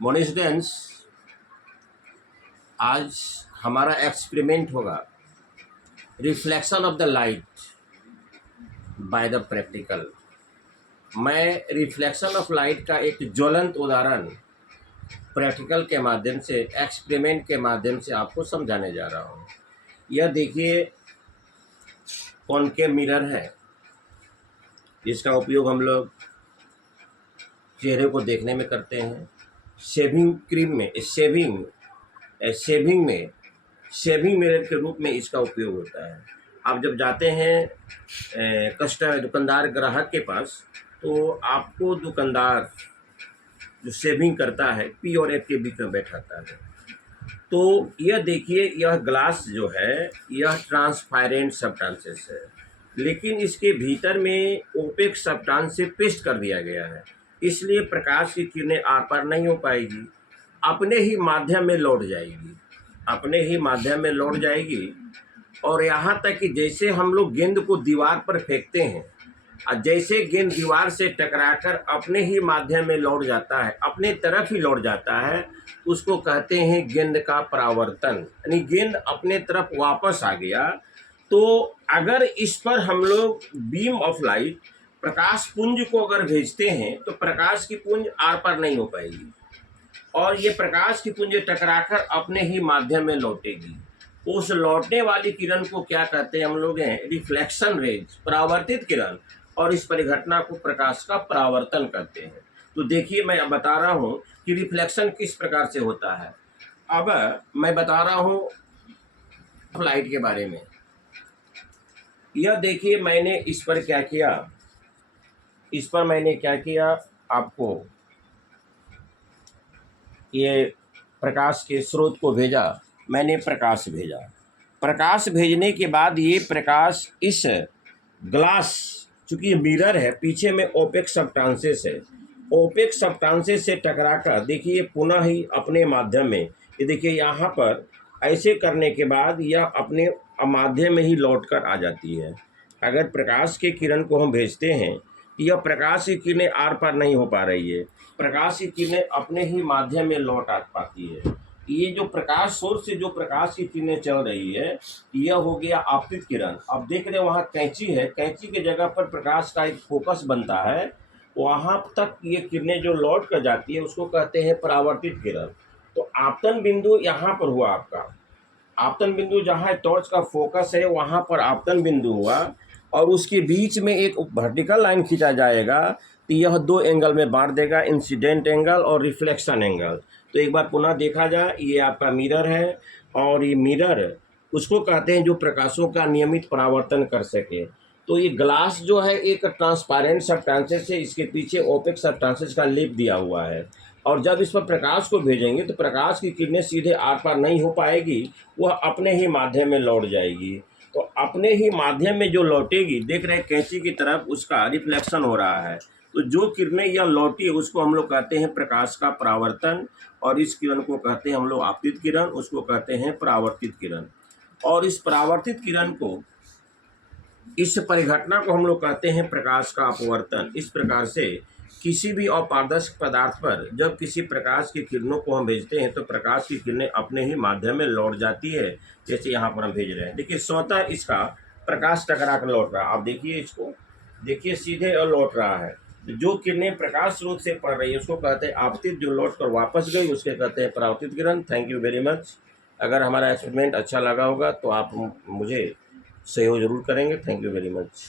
Morning students, आज हमारा experiment होगा reflection of the light by the practical. मैं रिफ्लेक्शन ऑफ लाइट का एक ज्वलंत उदाहरण प्रैक्टिकल के माध्यम से, एक्सपेरिमेंट के माध्यम से आपको समझाने जा रहा हूँ। यह देखिए कॉनकेव मिरर है, इसका उपयोग हम लोग चेहरे को देखने में करते हैं। शेविंग क्रीम में शेविंग मिरर के रूप में इसका उपयोग होता है। आप जब जाते हैं दुकानदार ग्राहक के पास, तो आपको दुकानदार जो शेविंग करता है पी और एफ के बीच में बैठाता है। तो यह देखिए, यह ग्लास जो है यह ट्रांसपेरेंट सब्सटेंसेस है, लेकिन इसके भीतर में ओपेक सब्सटेंस से पेस्ट कर दिया गया है, इसलिए प्रकाश की किरणें आर पार नहीं हो पाएगी, अपने ही माध्यम में लौट जाएगी। और यहाँ तक कि जैसे हम लोग गेंद को दीवार पर फेंकते हैं और जैसे गेंद दीवार से टकराकर अपने ही माध्यम में लौट जाता है, अपने तरफ ही लौट जाता है, उसको कहते हैं गेंद का परावर्तन, यानी गेंद अपने तरफ वापस आ गया। तो अगर इस पर हम लोग बीम ऑफ लाइट, प्रकाश पुंज को अगर भेजते हैं, तो प्रकाश की पुंज आर पार नहीं हो पाएगी और ये प्रकाश की पुंज टकराकर अपने ही माध्यम में लौटेगी। उस लौटने वाली किरण को क्या कहते हैं हम लोग हैं? रिफ्लेक्शन रेज, परावर्तित किरण। और इस परिघटना को प्रकाश का परावर्तन कहते हैं। तो देखिए, मैं अब बता रहा हूँ कि रिफ्लेक्शन किस प्रकार से होता है। अब मैं बता रहा हूँ लाइट के बारे में। यह देखिए, मैंने इस पर क्या किया, आपको ये प्रकाश के स्रोत को भेजा, मैंने प्रकाश भेजने के बाद ये प्रकाश इस ग्लास, चूंकि ये मिरर है, पीछे में ओपेक सब्सटेंसेस है, ओपेक सब्सटेंसेस से टकराकर देखिए पुनः ही अपने माध्यम में, ये देखिए यहाँ पर ऐसे करने के बाद यह अपने माध्यम में ही लौट कर आ जाती है। अगर प्रकाश के किरण को हम भेजते हैं, यह प्रकाश की किरणें आर पार नहीं हो पा रही है, प्रकाश की किरणें अपने ही माध्यम में लौट आ पाती है। ये जो प्रकाश सोर्स से जो प्रकाश की किरणें चल रही है, यह हो गया आपतित किरण। अब देख रहे हैं वहाँ कैंची है, कैंची के जगह पर प्रकाश का एक फोकस बनता है, वहाँ तक ये किरणें जो लौट कर जाती है उसको कहते हैं परावर्तित किरण। तो आपतन बिंदु यहाँ पर हुआ, आपका आपतन बिंदु जहाँ टॉर्च का फोकस है वहाँ पर आपतन बिंदु हुआ, और उसके बीच में एक वर्टिकल लाइन खींचा जाएगा, तो यह दो एंगल में बांट देगा, इंसिडेंट एंगल और रिफ्लेक्शन एंगल। तो एक बार पुनः देखा जाए, ये आपका मिरर है और ये मिरर उसको कहते हैं जो प्रकाशों का नियमित परावर्तन कर सके। तो ये ग्लास जो है एक ट्रांसपेरेंट सब्सटेंसेस है, इसके पीछे ओपेक सब्सटेंसेस का लेप दिया हुआ है, और जब इस पर प्रकाश को भेजेंगे तो प्रकाश की किरणें सीधे आर पार नहीं हो पाएगी, वह अपने ही माध्यम में लौट जाएगी। तो अपने ही माध्यम में जो लौटेगी, देख रहे हैं कैंची की तरफ उसका रिफ्लेक्शन हो रहा है, तो जो किरणें यह लौटी है उसको हम लोग कहते हैं प्रकाश का परावर्तन, और इस किरण को कहते हैं हम लोग आपतित किरण, उसको कहते हैं परावर्तित किरण। और इस परावर्तित किरण को, इस परिघटना को हम लोग कहते हैं प्रकाश का अपवर्तन। इस प्रकार से किसी भी अपारदर्शक पदार्थ पर जब किसी प्रकाश की किरणों को हम भेजते हैं, तो प्रकाश की किरणें अपने ही माध्यम में लौट जाती है, जैसे यहाँ पर हम भेज रहे हैं। देखिए स्वतः इसका प्रकाश टकरा कर लौट रहा है, आप देखिए इसको, देखिए सीधे और लौट रहा है। जो किरणें प्रकाश स्रोत से पड़ रही है उसको कहते हैं आपतित, जो लौट कर वापस गई उसके कहते हैं परावर्तित किरण। Thank you very much. अगर हमारा एक्सपेरिमेंट अच्छा लगा होगा तो आप मुझे सहयोग जरूर करेंगे। Thank you very much.